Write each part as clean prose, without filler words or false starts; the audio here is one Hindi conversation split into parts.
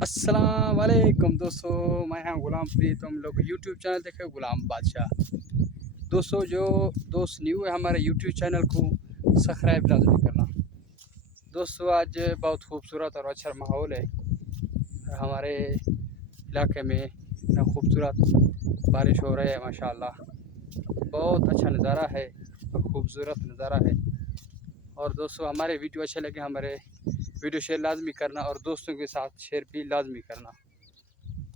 अस्सलाम वालेकुम दोस्तों, मैं हूं गुलाम फ्री। तुम लोग यूट्यूब चैनल देखे गुलाम बादशाह। दोस्तों, जो दोस्त न्यू है हमारे यूट्यूब चैनल को सब्सक्राइब लाजमी करना। दोस्तों, आज बहुत खूबसूरत और अच्छा माहौल है हमारे इलाके में। इतना खूबसूरत बारिश हो रही है माशाल्लाह। बहुत अच्छा नज़ारा है और खूबसूरत नज़ारा है। और दोस्तों, हमारे वीडियो अच्छे लगे हमारे वीडियो शेयर लाजमी करना और दोस्तों के साथ शेयर भी लाजमी करना।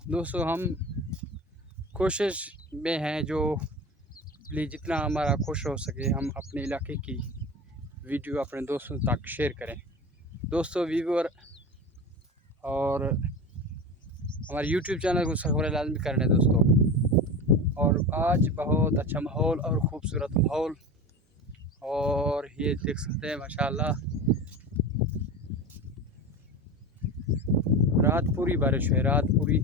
दोस्तों, हम कोशिश में हैं जो प्लीज़ जितना हमारा कोशिश हो सके हम अपने इलाके की वीडियो अपने दोस्तों तक शेयर करें। दोस्तों, व्यूअर और हमारे यूट्यूब चैनल को सब्सक्राइब लाजमी करना है दोस्तों। और आज बहुत अच्छा माहौल और ख़ूबसूरत माहौल, और ये देख सकते हैं माशाल्लाह रात पूरी बारिश है। रात पूरी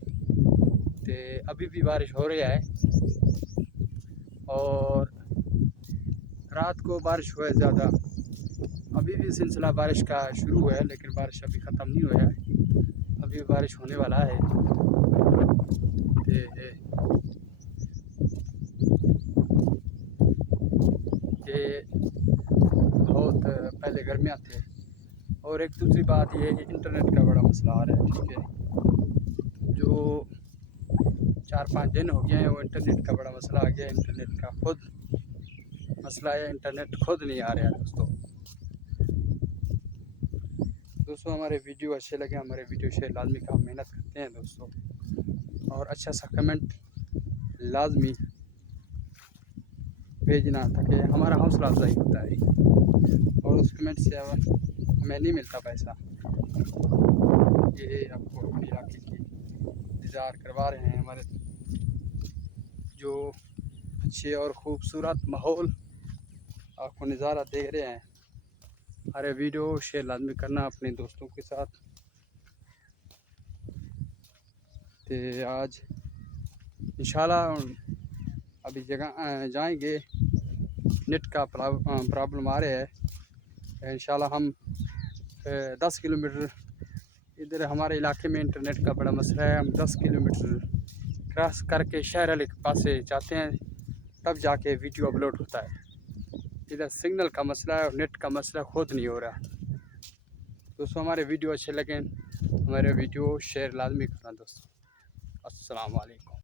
ते अभी भी बारिश हो रही है और रात को बारिश हुआ है ज़्यादा। अभी भी सिलसिला बारिश का शुरू है लेकिन बारिश अभी ख़त्म नहीं हुआ है। अभी बारिश होने वाला है। ते ये बहुत पहले गर्मियाँ थे। और एक दूसरी बात ये है कि इंटरनेट का बड़ा मसला आ रहा है। ठीक है, जो 4-5 दिन हो गए हैं वो इंटरनेट का बड़ा मसला आ गया है। इंटरनेट का खुद मसला है, इंटरनेट खुद नहीं आ रहा है दोस्तों, हमारे वीडियो अच्छे लगे हमारे वीडियो शेयर लाजमी का हम मेहनत करते हैं दोस्तों। और अच्छा सा कमेंट लाजमी भेजना ताकि हमारा हौसला अफजाई होता है और उस कमेंट से हमें नहीं मिलता पैसा। ये आपको अपने इलाके की इंतज़ार करवा रहे हैं हमारे जो अच्छे और ख़ूबसूरत माहौल आपको नज़ारा दे रहे हैं। हमारे वीडियो शेयर लाजमी करना अपने दोस्तों के साथ। तो आज इंशाल्लाह अभी जगह जाएंगे। नेट का प्रॉब्लम आ रहा है। इंशाल्लाह हम 10 किलोमीटर इधर हमारे इलाके में इंटरनेट का बड़ा मसला है। हम 10 किलोमीटर क्रॉस करके शहर वाले के पास से जाते हैं तब जाके वीडियो अपलोड होता है। इधर सिग्नल का मसला है और नेट का मसला खुद नहीं हो रहा। दोस्तों, हमारे वीडियो अच्छे लगें हमारे वीडियो शेयर लाजमी करना दोस्तों। अस्सलाम वालेकुम।